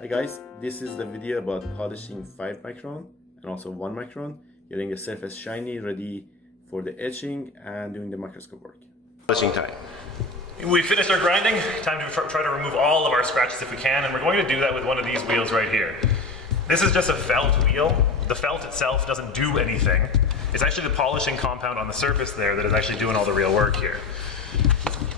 Hi guys, this is the video about polishing 5 micron and also 1 micron, getting the surface shiny, ready for the etching and doing the microscope work. Polishing time. We finished our grinding. Time to try to remove all of our scratches if we can, and we're going to do that with one of these wheels right here. This is just a felt wheel. The felt itself doesn't do anything. It's actually the polishing compound on the surface there that is actually doing all the real work here.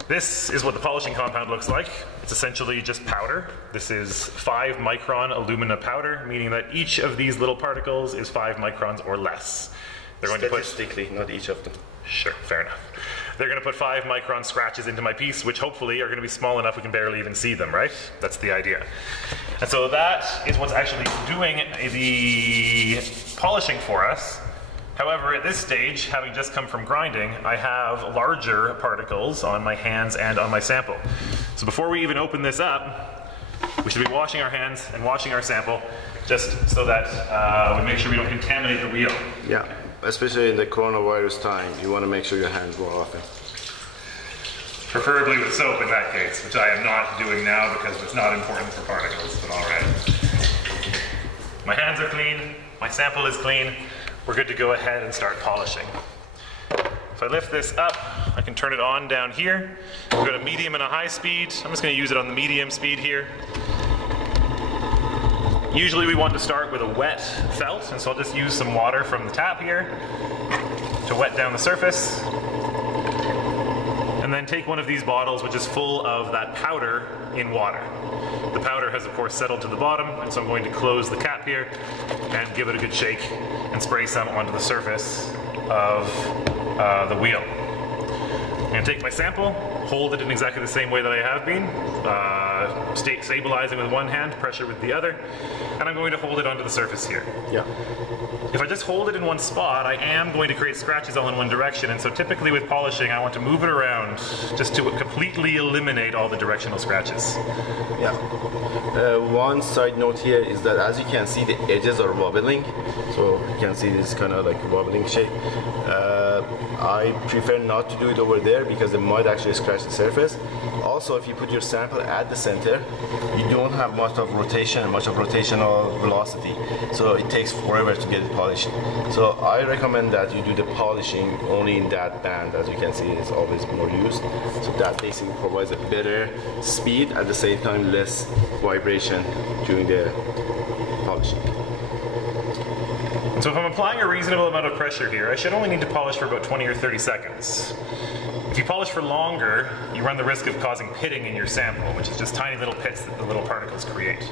This is what the polishing compound looks like. It's essentially just powder. This is 5 micron alumina powder, meaning that each of these little particles is 5 microns or less. They're going to put Statistically, not each of them. Sure, fair enough. They're going to put 5 micron scratches into my piece, which hopefully are going to be small enough we can barely even see them, right? That's the idea. And so that is what's actually doing the polishing for us. However, at this stage, having just come from grinding, I have larger particles on my hands and on my sample. So before we even open this up, we should be washing our hands and washing our sample, just so that we make sure we don't contaminate the wheel. Yeah, especially in the coronavirus time, you want to make sure your hands more often. Preferably with soap in that case, which I am not doing now because it's not important for particles, but all right. My hands are clean, my sample is clean. We're good to go ahead and start polishing. If I lift this up, I can turn it on down here. We've got a medium and a high speed. I'm just going to use it on the medium speed here. Usually we want to start with a wet felt, and so I'll just use some water from the tap here to wet down the surface. And then take one of these bottles which is full of that powder in water. The powder has of course settled to the bottom, and so I'm going to close the cap here and give it a good shake and spray some onto the surface of the wheel. I'm going to take my sample, hold it in exactly the same way that I have been, stabilizing with one hand, pressure with the other, and I'm going to hold it onto the surface here. Yeah. If I just hold it in one spot, I am going to create scratches all in one direction, and so typically with polishing, I want to move it around just to completely eliminate all the directional scratches. Yeah. One side note here is that as you can see, the edges are wobbling, so you can see this kind of like wobbling shape. I prefer not to do it over there because it might actually scratch the surface. Also, if you put your sample at the center, you don't have much of rotation and much of rotational velocity, so it takes forever to get it polished. So I recommend that you do the polishing only in that band. As you can see, it's always more used. So that basically provides a better speed, at the same time less vibration during the polishing. So if I'm applying a reasonable amount of pressure here, I should only need to polish for about 20 or 30 seconds. If you polish for longer, you run the risk of causing pitting in your sample, which is just tiny little pits that the little particles create.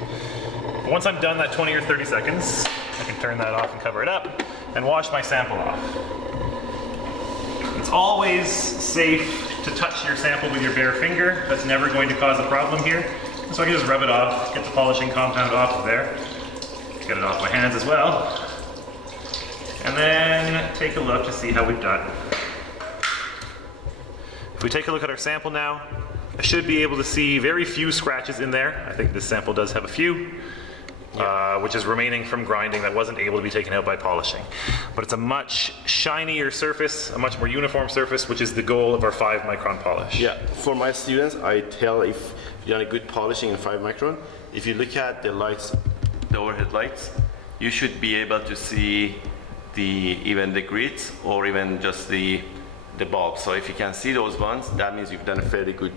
But once I'm done that 20 or 30 seconds, I can turn that off and cover it up and wash my sample off. It's always safe to touch your sample with your bare finger. That's never going to cause a problem here. So I can just rub it off, get the polishing compound off of there, get it off my hands as well, and then take a look to see how we've done. If we take a look at our sample now, I should be able to see very few scratches in there. I think this sample does have a few, which is remaining from grinding that wasn't able to be taken out by polishing. But it's a much shinier surface, a much more uniform surface, which is the goal of our 5 micron polish. Yeah, for my students, I tell if you've done a good polishing in 5 micron, if you look at the lights, the overhead lights, you should be able to see even the grids or even just the bulb. So if you can see those ones, that means you've done a fairly good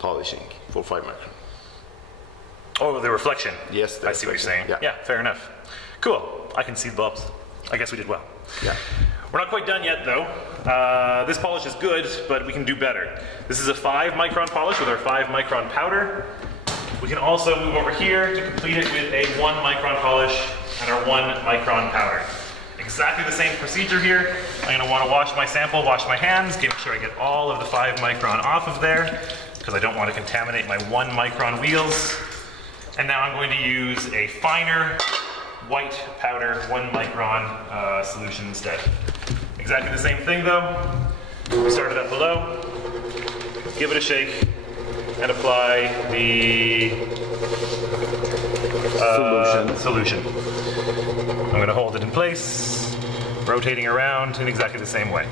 polishing for 5 micron. Oh, the reflection. Yes. I see what you're saying. Yeah, fair enough. Cool. I can see the bulbs. I guess we did well. Yeah. We're not quite done yet though. This polish is good, but we can do better. This is a 5 micron polish with our 5 micron powder. We can also move over here to complete it with a 1 micron polish and our 1 micron powder. Exactly the same procedure here. I'm going to want to wash my sample, wash my hands, make sure I get all of the 5 micron off of there, because I don't want to contaminate my 1 micron wheels. And now I'm going to use a finer white powder 1 micron solution instead. Exactly the same thing though. We start it up below, give it a shake, and apply the solution. I'm going to hold it in place, rotating around in exactly the same way.